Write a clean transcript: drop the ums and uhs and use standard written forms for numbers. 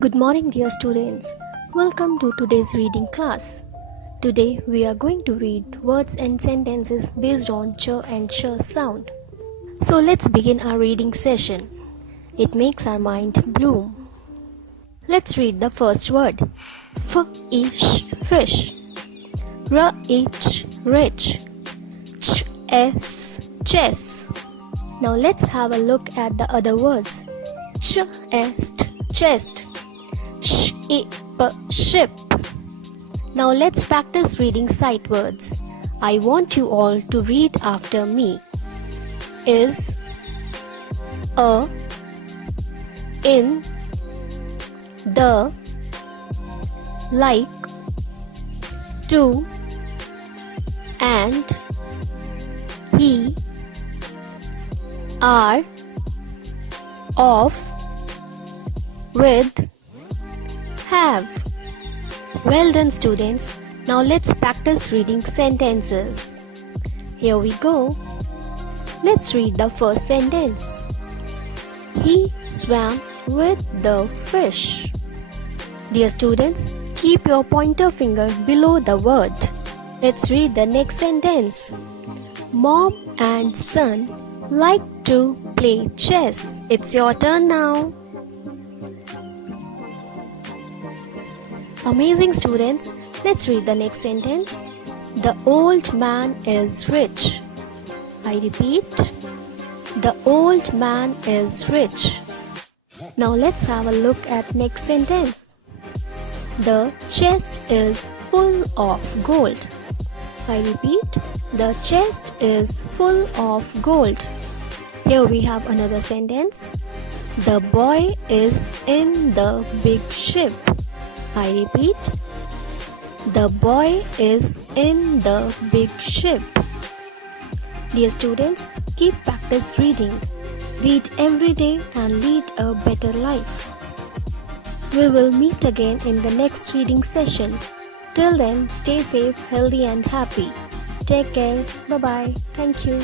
Good morning, dear students. Welcome to today's reading class. Today we are going to read words and sentences based on ch and sh sound. So let's begin our reading session. It makes our mind bloom. Let's read the first word. Fish, fish. Rich, rich. Chess. Now let's have a look at the other words. Chest. Ship. Now let's practice reading sight words. I want you all to read after me. Is, a, in, the, like, to, and, he, are, of, with, have. Well done, students. Now let's practice reading sentences. Here we go. Let's read the first sentence. He swam with the fish. Dear students, keep your pointer finger below the word. Let's read the next sentence. Mom and son like to play chess. It's your turn now. Amazing, students. Let's read the next sentence. The old man is rich. I repeat, the old man is rich. Now let's have a look at next sentence. The chest is full of gold. I repeat, the chest is full of gold. Here we have another sentence. The boy is in the big ship. I repeat, the boy is in the big ship. Dear students, keep practice reading. Read every day and lead a better life. We will meet again in the next reading session. Till then, stay safe, healthy and happy. Take care. Bye-bye. Thank you.